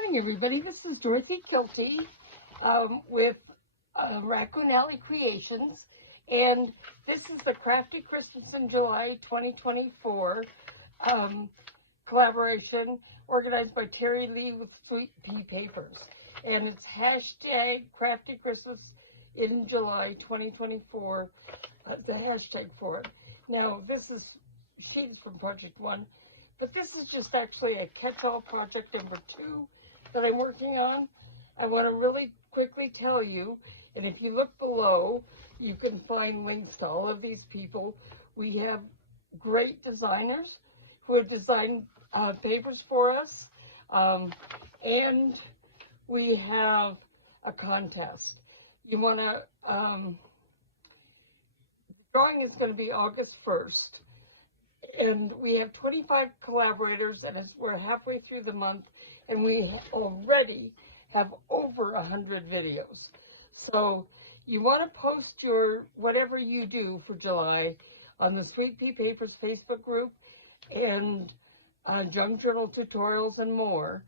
morning, everybody. This is Dorothy Kilty with Raccoon Alley Creations, and this is the Crafty Christmas in July 2024 collaboration organized by Terry Lee with Sweet Pea Papers, and it's hashtag Crafty Christmas in July 2024, the hashtag for it. Now, this is sheets from Project 1, but this is just actually a catch-all project number 2 that I'm working on. I want to really quickly tell you, and if you look below, you can find links to all of these people. We have great designers who have designed papers for us, and we have a contest. You want to, the drawing is going to be August 1st. And we have 25 collaborators, and we're halfway through the month, and we already have over 100 videos. So you want to post your whatever you do for July on the Sweet Pea Papers Facebook group and Junk Journal tutorials and more,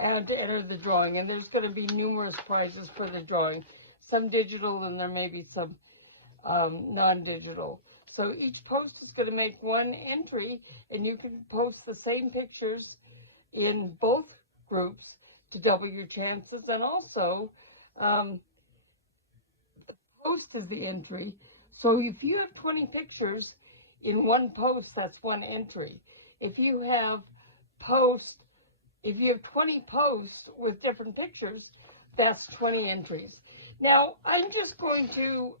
and to enter the drawing. And there's going to be numerous prizes for the drawing, some digital, and there may be some non-digital. So each post is going to make one entry, and you can post the same pictures in both groups to double your chances. And also, the post is the entry. So if you have 20 pictures in one post, that's one entry. If you have 20 posts with different pictures, that's 20 entries. Now, I'm just going to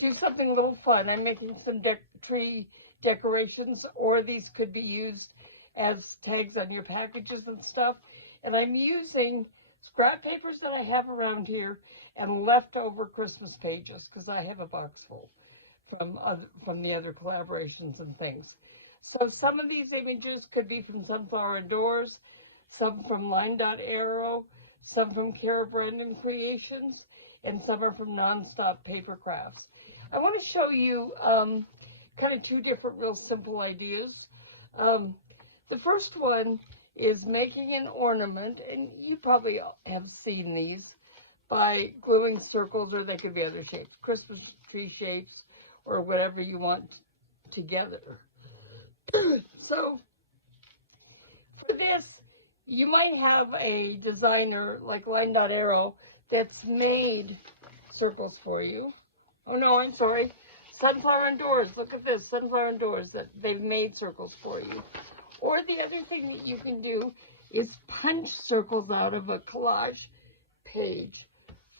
do something a little fun. I'm making some tree decorations, or these could be used as tags on your packages and stuff. And I'm using scrap papers that I have around here and leftover Christmas pages, because I have a box full from the other collaborations and things. So some of these images could be from Sunflower Indoors, some from Line Dot Arrow, some from Kara Brendan Creations, and some are from Nonstop Paper Crafts. I want to show you kind of two different real simple ideas. The first one is making an ornament, and you probably have seen these, by gluing circles, or they could be other shapes, Christmas tree shapes, or whatever you want together. So for this, you might have a designer like Line Dot Arrow that's made circles for you. Oh no, I'm sorry. Sunflower Indoors. Look at this. Sunflower Indoors, that they've made circles for you. Or the other thing that you can do is punch circles out of a collage page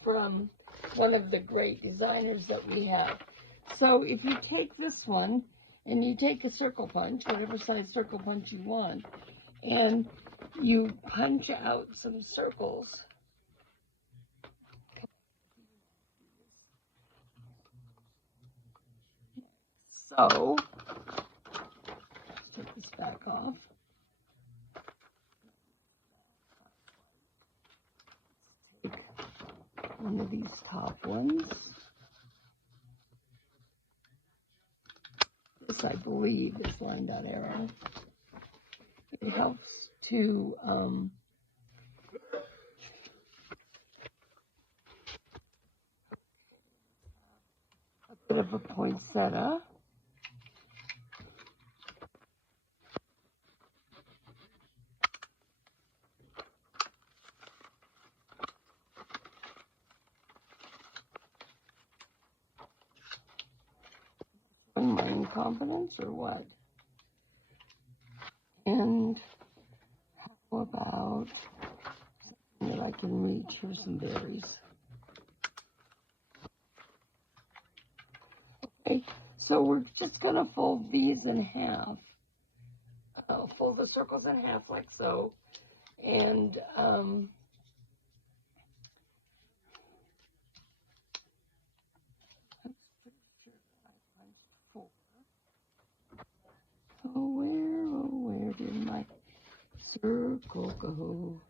from one of the great designers that we have. So if you take this one and you take a circle punch, whatever size circle punch you want, and you punch out some circles. So, take this back off. Let's take one of these top ones. This, I believe, is Line Dot Arrow. It helps to a bit of a poinsettia. My incompetence or what? And how about something that I can reach? Here's some berries. Okay, so we're just going to fold these in half. Fold the circles in half like so. And where did my circle go?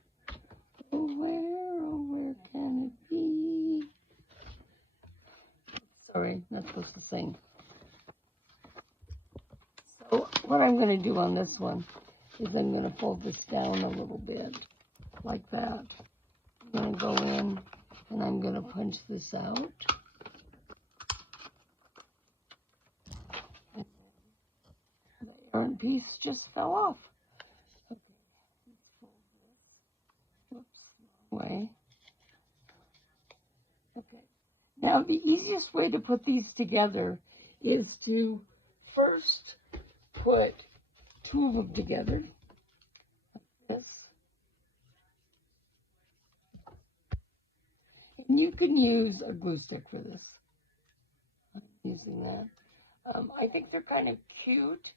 Oh, where can it be? Sorry, not supposed to sing. So what I'm going to do on this one is I'm going to fold this down a little bit. like that. I'm going to go in and I'm going to punch this out. The errant piece just fell off. Okay. Whoops, wrong way. Okay. Now the easiest way to put these together is to first put two of them together, like this. And you can use a glue stick for this. I'm using that. I think they're kind of cute.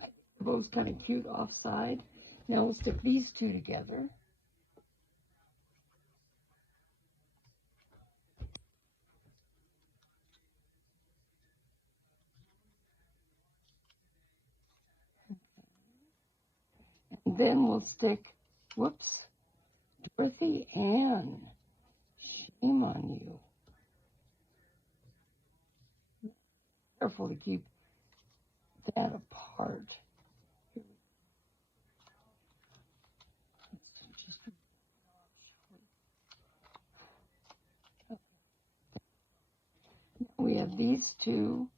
They're both kind of cute offside. Now we'll stick these two together. And then we'll stick, whoops, Dorothy Ann. Shame on you. Careful to keep that apart. We have these two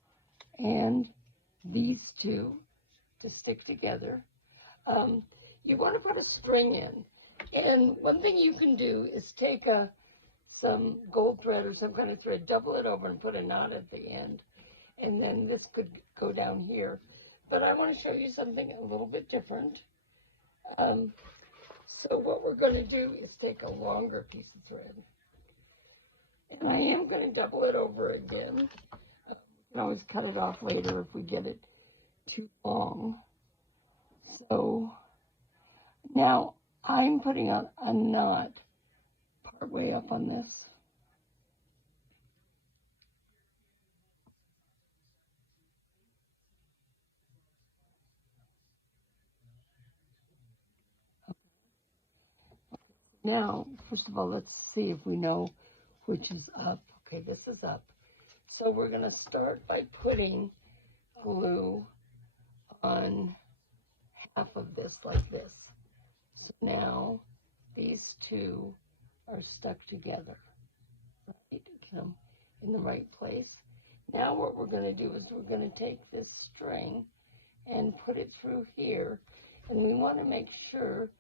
and these two to stick together. You want to put a string in. And one thing you can do is take some gold thread or some kind of thread, double it over and put a knot at the end. And then this could go down here. But I want to show you something a little bit different. So what we're going to do is take a longer piece of thread. And I am going to double it over again. We can always cut it off later if we get it too long. So now I'm putting on a knot part way up on this. Now, first of all, let's see if we know which is up. Okay, this is up. So we're going to start by putting glue on half of this like this. So now these two are stuck together. Right? Get them in the right place. Now what we're going to do is we're going to take this string and put it through here. And we want to make sure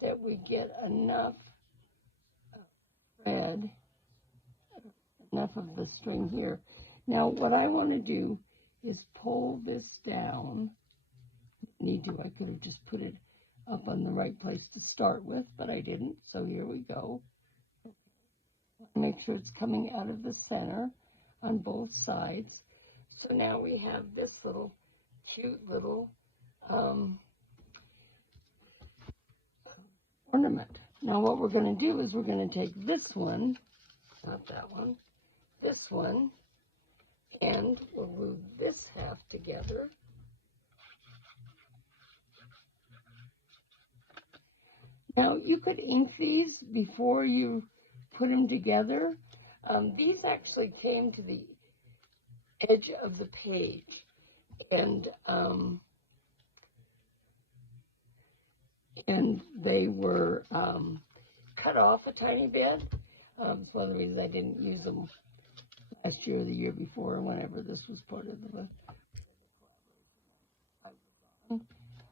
that we get enough thread, enough of the string here. Now what I want to do is pull this down. Need to, I could have just put it up on the right place to start with, but I didn't, so here we go. Make sure it's coming out of the center on both sides. So now we have this little cute little ornament. Now what we're going to do is we're going to take this one, not that one, this one, and we'll glue this half together. Now you could ink these before you put them together. These actually came to the edge of the page, and they were cut off a tiny bit. It's one of the reasons I didn't use them last year or the year before, or whenever this was part of the.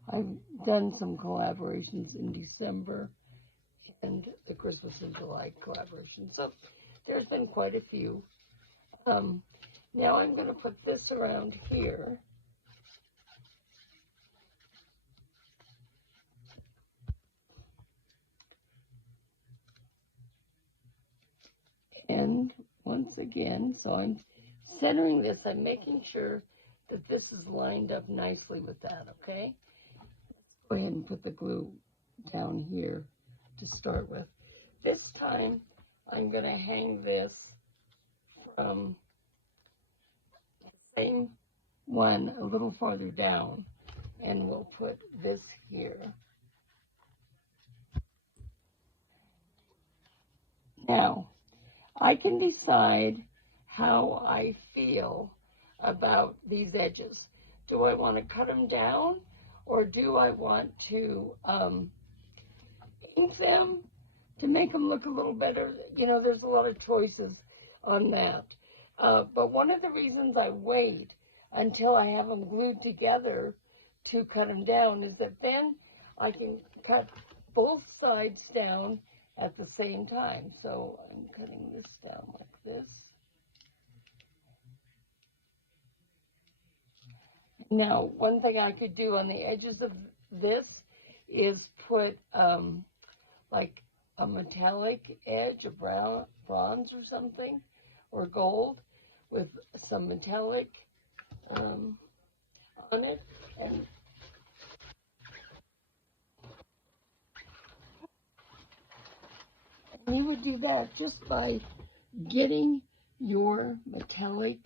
I've done some collaborations in December and the Christmas in July collaboration. So there's been quite a few. Now I'm going to put this around here. And once again, so I'm centering this. I'm making sure that this is lined up nicely with that, okay? Let's go ahead and put the glue down here to start with. This time, I'm going to hang this from the same one a little farther down, and we'll put this here. Now, I can decide how I feel about these edges. Do I want to cut them down, or do I want to paint them to make them look a little better. You know, there's a lot of choices on that. But one of the reasons I wait until I have them glued together to cut them down is that then I can cut both sides down at the same time. So I'm cutting this down like this. Now, one thing I could do on the edges of this is put like a metallic edge, a bronze or something, or gold with some metallic on it. And you would do that just by getting your metallic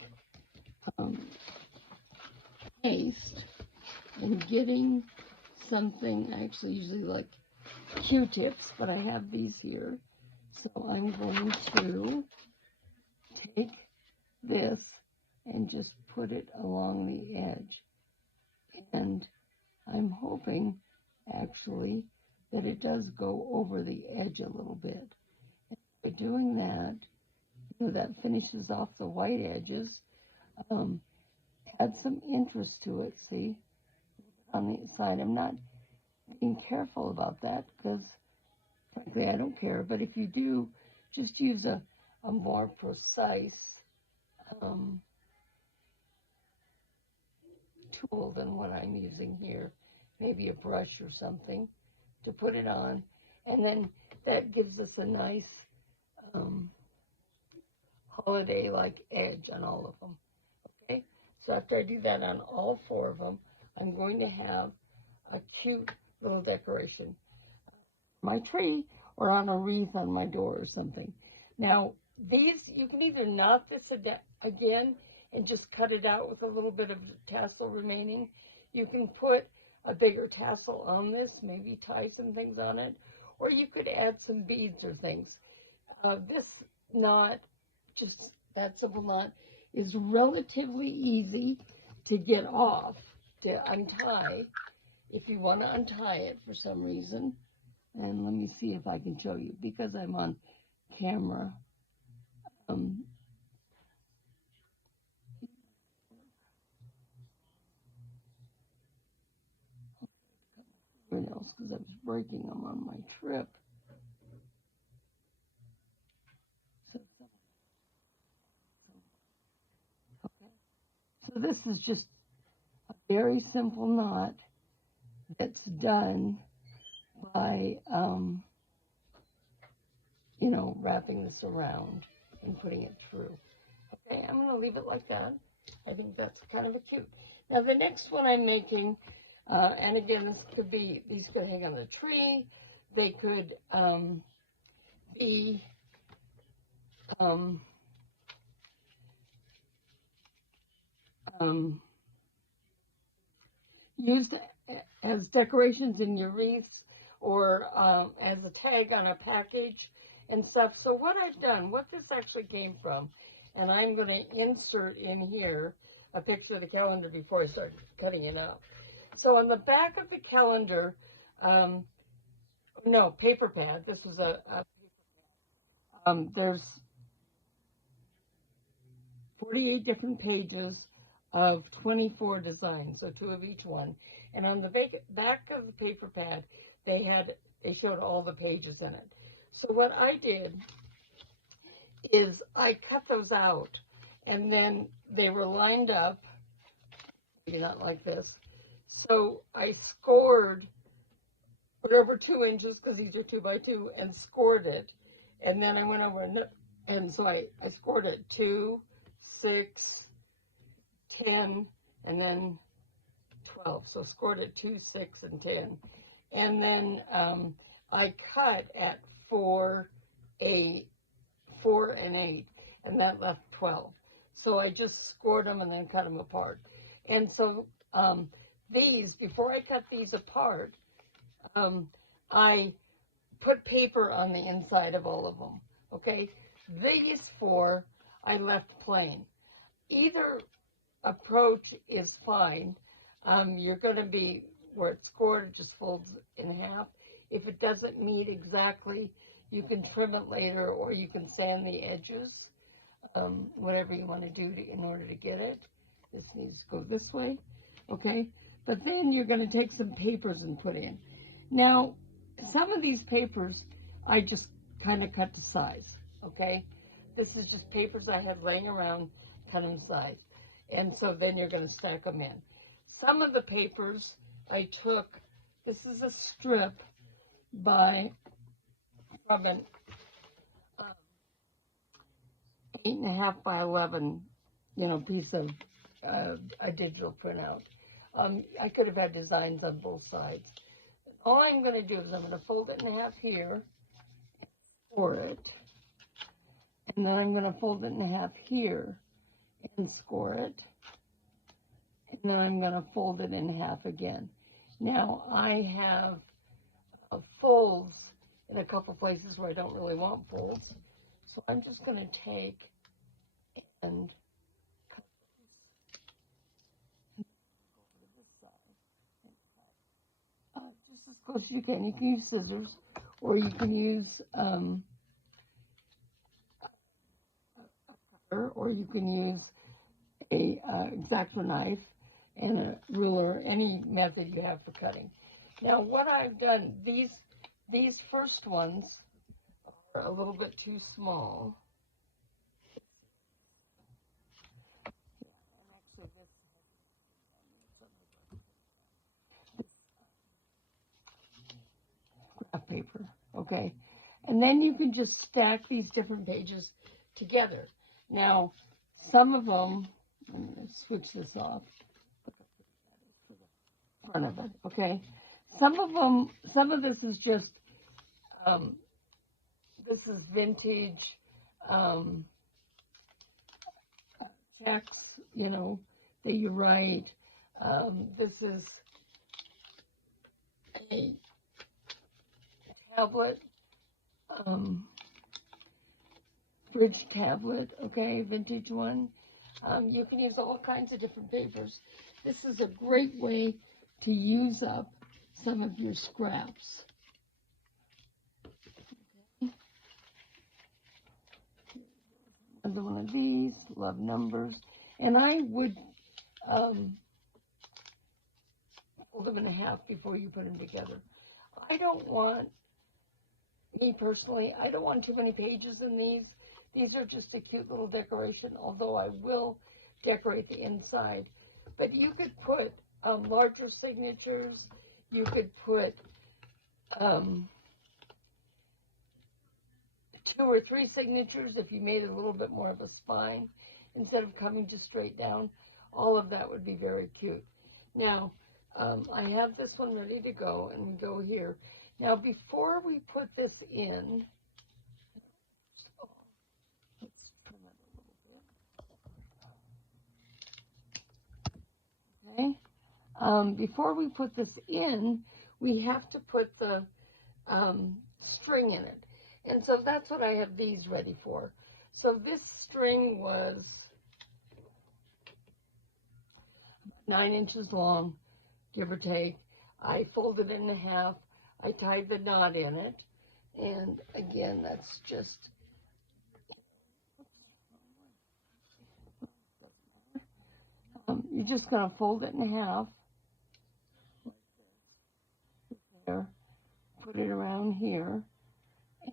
paste and getting something. I actually usually like Q-tips, but I have these here. So I'm going to take this and just put it along the edge. And I'm hoping actually that it does go over the edge a little bit. And by doing that, you know, that finishes off the white edges. Add some interest to it, see, on the side. I'm not being careful about that because, frankly, I don't care. But if you do, just use a more precise tool than what I'm using here. Maybe a brush or something to put it on. And then that gives us a nice holiday-like edge on all of them. Okay? So after I do that on all 4 of them, I'm going to have a cute little decoration on my tree or on a wreath on my door or something. Now, these, you can either knot this again and just cut it out with a little bit of tassel remaining. You can put a bigger tassel on this, maybe tie some things on it, or you could add some beads or things. This knot, just that simple knot, is relatively easy to get off, to untie, if you want to untie it for some reason. And let me see if I can show you, because I'm on camera. Else, because I was breaking them on my trip. So this is just a very simple knot that's done by, you know, wrapping this around and putting it through. Okay, I'm going to leave it like that. I think that's kind of a cute. Now the next one I'm making, and again, this could be, these could hang on the tree. They could be used as decorations in your wreaths or as a tag on a package and stuff. So what I've done, what this actually came from, and I'm going to insert in here a picture of the calendar before I start cutting it up. So on the back of the calendar, no, paper pad, this was there's 48 different pages of 24 designs, so 2 of each one. And on the back of the paper pad, they showed all the pages in it. So what I did is I cut those out, and then they were lined up, maybe not like this. So I scored whatever 2 inches, because these are 2 by 2, and scored it. And then I went over and so I scored it 2, 6, 10, and then 12. So scored at 2, 6, and 10. And then I cut at 4, 8, 4 and 8, and that left 12. So I just scored them and then cut them apart. And so these, before I cut these apart, I put paper on the inside of all of them. Okay, these 4 I left plain. Either approach is fine. You're going to be where it's scored, it just folds in half. If it doesn't doesn't meet exactly, you can trim it later, or you can sand the edges, whatever you want to do in order to get it. This needs to go this way, okay? But then you're going to take some papers and put in. Now, some of these papers, I just kind of cut to size, okay? This is just papers I had laying around, cut them size. And so then you're going to stack them in. Some of the papers I took, this is a strip from an 8.5 by 11, piece of a digital printout. I could have had designs on both sides. All I'm going to do is I'm going to fold it in half here, score it, and then I'm going to fold it in half here and score it, and then I'm going to fold it in half again. Now I have folds in a couple places where I don't really want folds, so I'm just going to take and cut this side and cut just as close as you can. You can use scissors, or you can use a cutter, or you can use a X-Acto knife and a ruler, any method you have for cutting. Now what I've done, these first ones are a little bit too small. Graph paper, okay? And then you can just stack these different pages together. Now, some of them, I'm going to switch this off, front of it, okay? Some of this is just, this is vintage checks, that you write. This is a tablet, bridge tablet, okay, vintage one. You can use all kinds of different papers. This is a great way to use up some of your scraps. Okay. Another one of these, love numbers. And I would fold them in half before you put them together. Me personally, I don't want too many pages in these. These are just a cute little decoration, although I will decorate the inside. But you could put larger signatures. You could put 2 or 3 signatures if you made it a little bit more of a spine instead of coming just straight down. All of that would be very cute. Now, I have this one ready to go, and we go here. Now, before we put this in, let's trim it a little bit. Okay. Before we put this in, we have to put the string in it. And so that's what I have these ready for. So this string was 9 inches long, give or take. I folded it in half. I tied the knot in it. And again, that's just, you're just going to fold it in half. There, put it around here,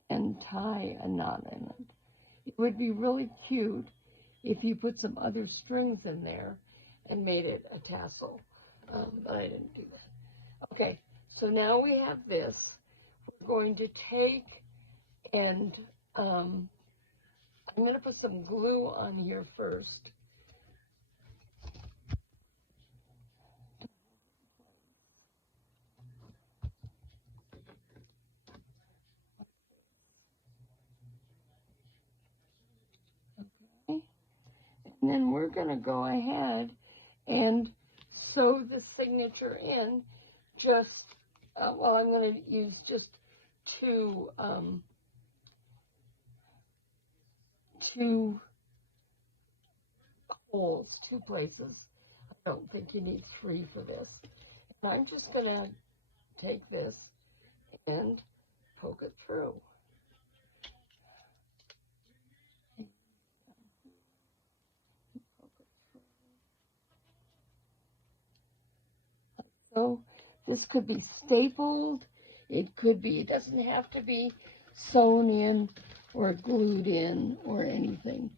and tie a knot in it. It would be really cute if you put some other strings in there and made it a tassel, but I didn't do that. Okay, so now we have this. We're going to take and I'm going to put some glue on here first. Okay, and then we're going to go ahead and sew the signature in. Just, well, I'm going to use just two holes, 2 places. I don't think you need 3 for this. And I'm just going to take this and poke it through. So this could be stapled. It could be, it doesn't have to be sewn in or glued in or anything.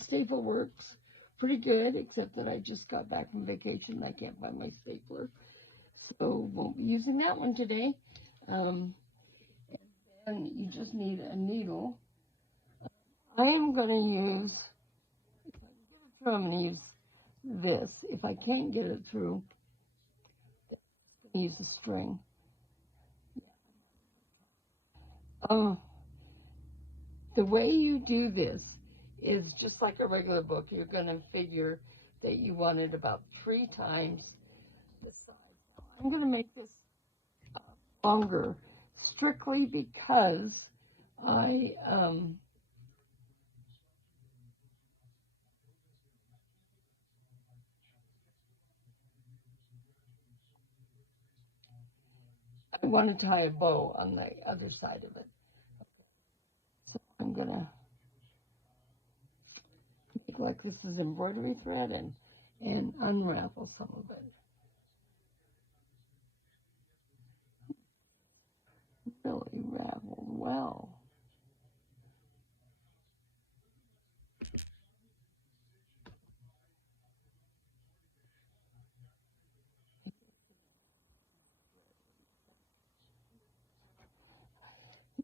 Staple works pretty good, except that I just got back from vacation and I can't find my stapler. So won't be using that one today. And then you just need a needle. I am going to use, if I can get it through, I'm going to use this. If I can't get it through, I'm going to use a string. The way you do this is just like a regular book. You're going to figure that you want it about 3 times the size. Now, I'm going to make this longer strictly because I want to tie a bow on the other side of it. So I'm going to make like this is embroidery thread and unravel some of it. Really raveled well.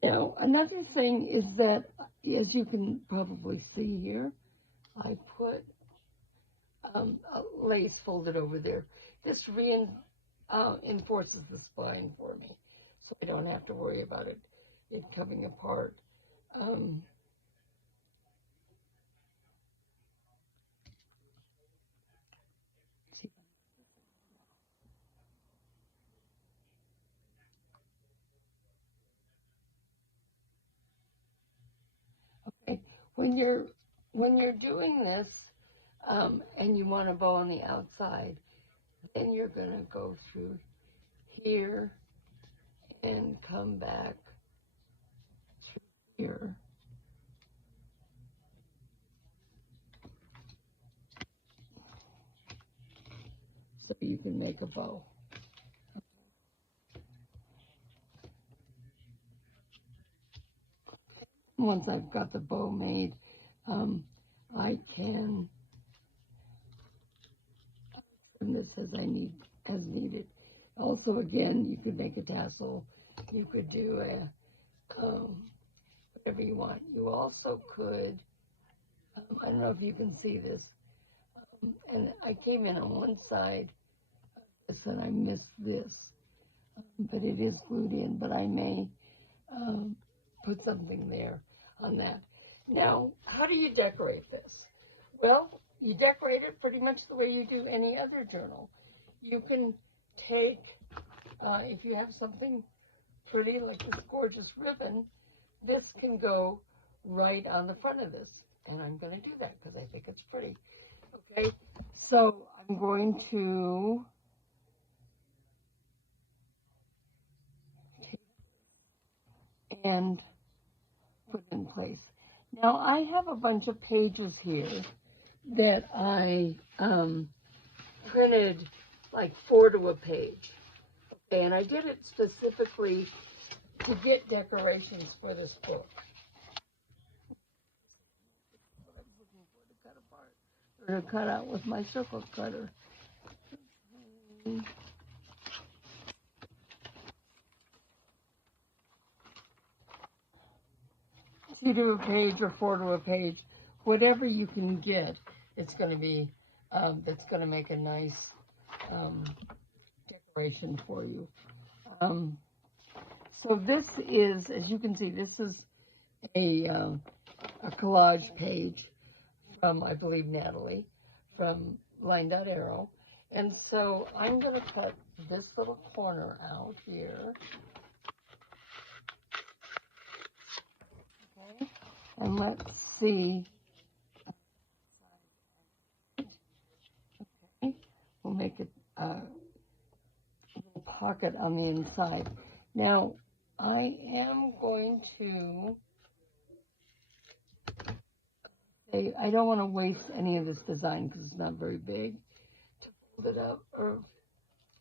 Now, another thing is that, as you can probably see here, I put a lace folded over there. This reinforces the spine for me, so I don't have to worry about it coming apart. Okay, when you're doing this, and you want a bow on the outside, then you're gonna go through here and come back through here. So you can make a bow. Once I've got the bow made, I can trim this as needed. Also, again, you could make a tassel. You could do whatever you want. You also could, I don't know if you can see this, and I came in on one side of this and I missed this, but it is glued in, but I may put something there on that. Now, how do you decorate this? Well, you decorate it pretty much the way you do any other journal. You can take, if you have something pretty like this gorgeous ribbon, this can go right on the front of this. And I'm going to do that because I think it's pretty. Okay, so I'm going to and put in place. Now I have a bunch of pages here that I printed like 4 to a page. Okay, and I did it specifically to get decorations for this book. What I'm looking for to cut apart or to cut out with my circle cutter. Two to a page or 4 to a page, whatever you can get, it's going to be, that's going to make a nice decoration for you. So this is, as you can see, this is a collage page from, I believe, Natalie, from Line Dot Arrow. And so I'm going to cut this little corner out here. Okay, and let's see. Okay, we'll make it a little pocket on the inside. Now, I am going to say I don't want to waste any of this design because it's not very big to fold it up or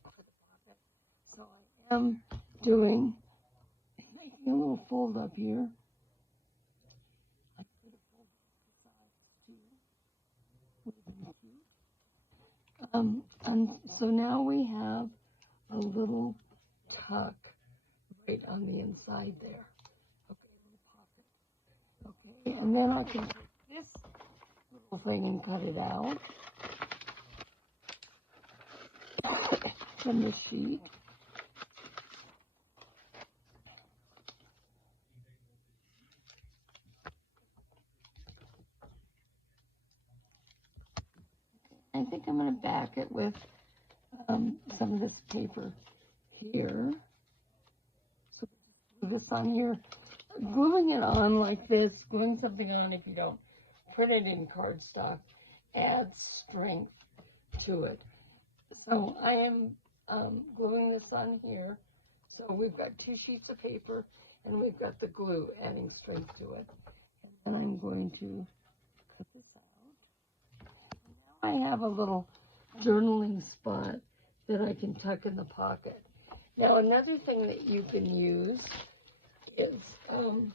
for the pocket. So I am making a little fold up here. And so now we have a little tuck right on the inside there. Okay, little pocket. Okay, and then I can take this little thing and cut it out from the sheet. I think I'm going to back it with some of this paper here. So glue this on here. Gluing it on like this, gluing something on if you don't print it in cardstock, adds strength to it. So I am gluing this on here. So we've got 2 sheets of paper and we've got the glue adding strength to it. And then I'm going to cut this out. Now I have a little journaling spot that I can tuck in the pocket. Now another thing that you can use is, I don't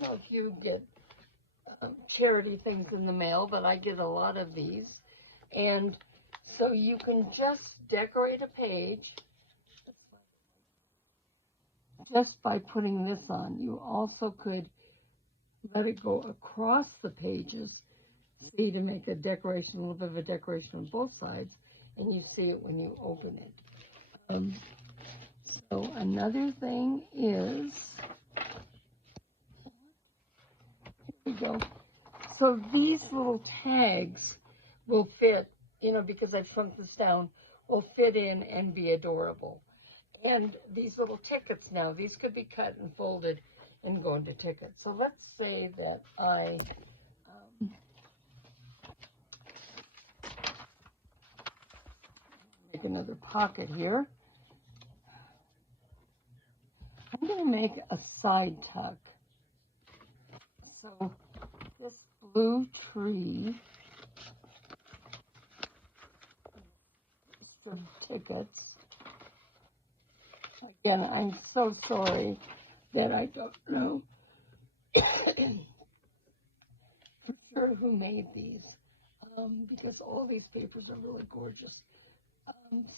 know if you get charity things in the mail, but I get a lot of these. And so you can just decorate a page just by putting this on. You also could let it go across the pages, see, to make a decoration, a little bit of a decoration on both sides, and you see it when you open it. So another thing is, here we go. So these little tags will fit, you know, because I've shrunk this down, will fit in and be adorable. And these little tickets now, these could be cut and folded and go into tickets. So let's say that I make another pocket here. I'm going to make a side tuck. So this blue tree of tickets. Again, I'm so sorry that I don't know for sure who made these, because all these papers are really gorgeous.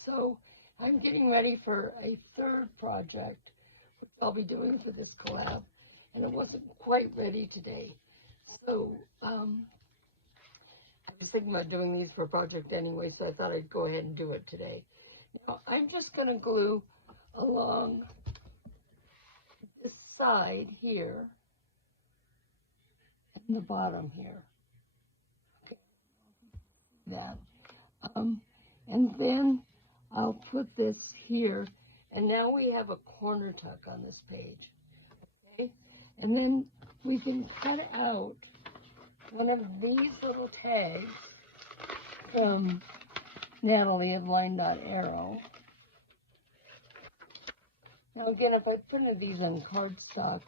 So I'm getting ready for a third project, which I'll be doing for this collab, and it wasn't quite ready today. So I was thinking about doing these for a project anyway, so I thought I'd go ahead and do it today. Now I'm just going to glue along this side here and the bottom here. Okay, that. And then I'll put this here, and now we have a corner tuck on this page. Okay, and then we can cut out one of these little tags from Natalie of Line Dot Arrow. Now again, if I printed these on cardstock,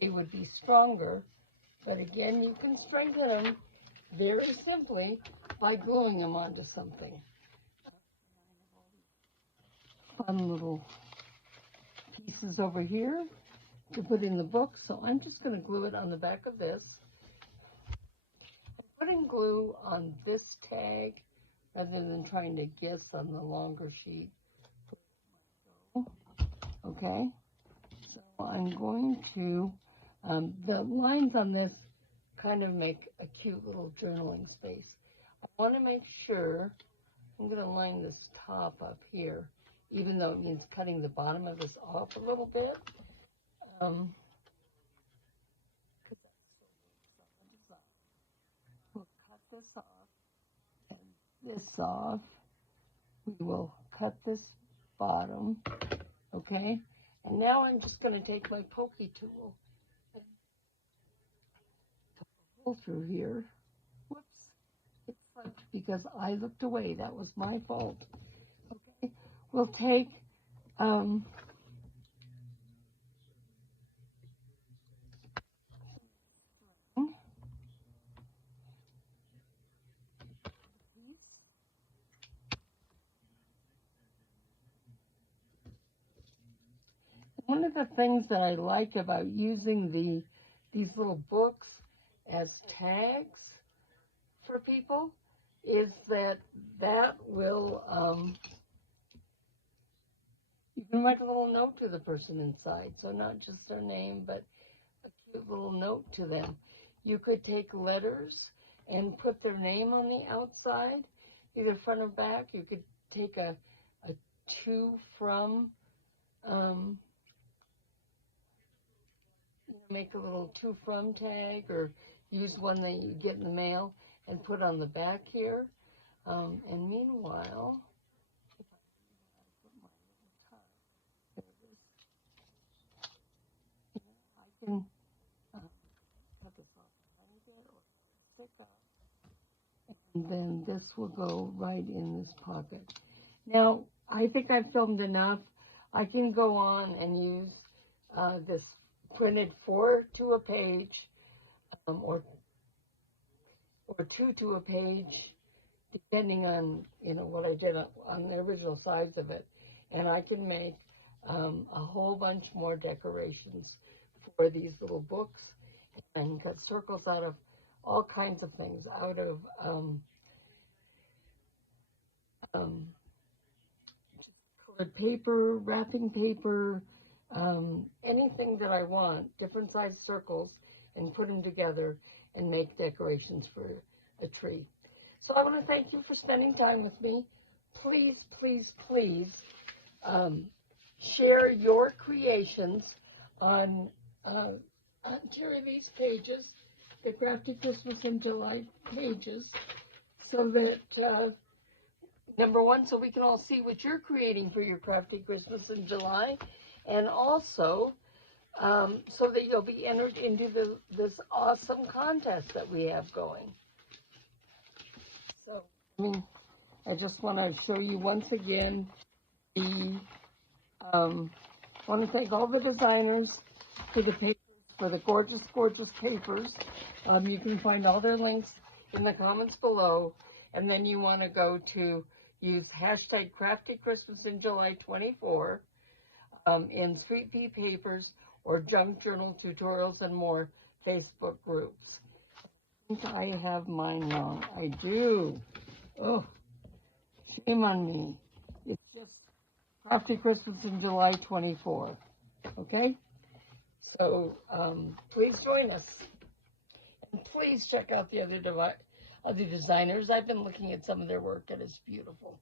they would be stronger. But again, you can strengthen them very simply by gluing them onto something. Fun little pieces over here to put in the book. So I'm just going to glue it on the back of this. I'm putting glue on this tag rather than trying to guess on the longer sheet. Okay, so I'm going to, the lines on this kind of make a cute little journaling space. I want to make sure, I'm going to line this top up here, even though it means cutting the bottom of this off a little bit. We'll cut this off and this off. We will cut this bottom, okay? And now I'm just going to take my pokey tool and pull through here. Whoops, it slipped because I looked away. That was my fault. Okay, we'll take um, one of the things that I like about using these little books as tags for people is that will, you can write a little note to the person inside. So not just their name, but a cute little note to them. You could take letters and put their name on the outside, either front or back. You could take a to, from, make a little to, from tag, or use one that you get in the mail and put on the back here. And meanwhile, I can cut this off a bit or stick up. And then this will go right in this pocket. Now, I think I've filmed enough. I can go on and use this printed 4 to a page, or 2 to a page, depending on, what I did on the original size of it. And I can make a whole bunch more decorations for these little books, and cut circles out of all kinds of things, out of colored paper, wrapping paper, anything that I want, different size circles, and put them together and make decorations for a tree. So I want to thank you for spending time with me. Please, please, please share your creations on these pages, the Crafty Christmas in July pages, so that, number one, so we can all see what you're creating for your Crafty Christmas in July, and also so that you'll be entered into this awesome contest that we have going. So, I just want to show you once again I want to thank all the designers for the papers, for the gorgeous, gorgeous papers. You can find all their links in the comments below. And then you want to go to use hashtag CraftychristmasinJuly24 in Sweet Pea Papers or Junk Journal Tutorials and More Facebook groups. I think I have mine wrong. I do. Oh, shame on me. It's just Crafty Christmas in July 24. Okay? So please join us. And please check out the other designers. I've been looking at some of their work and it's beautiful.